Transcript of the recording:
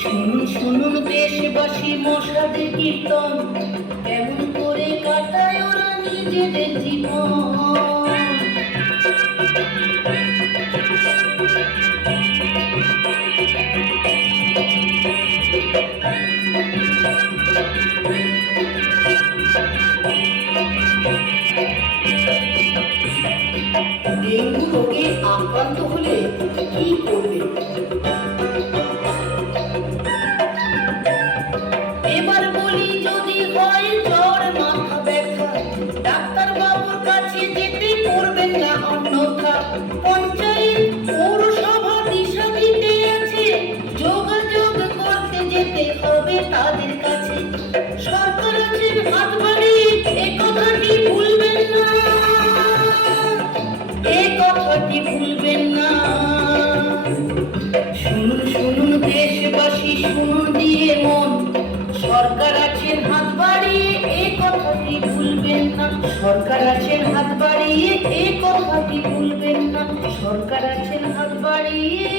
শুনুন শুনুন দেশবাসী মশাদের কীর্তন কেমন করে কাটায় জীবন Thank you. ডেঙ্গু রোগে আক্রান্ত হলে কি করবে? এবার বলি যদি হয় জ্বর, মাথা ব্যথা ডাক্তার বাবুর কাছে যেতে করবেন না অন্যথা। পঞ্চায়েত, পৌরসভা দিশা দিতে আছে, যোগাযোগ করতে যেতে হবে তাদের কাছে। সরকার আছেন হাত বাড়িয়ে, এ কথাটি ভুলবেন শুনুন দিয়ে মন। সরকার আছেন হাত বাড়িয়ে, এ কথাটি ভুলবেন না। সরকার আছেন হাত বাড়িয়ে, এ কথাটি ভুলবেন না। সরকার আছেন হাত বাড়িয়ে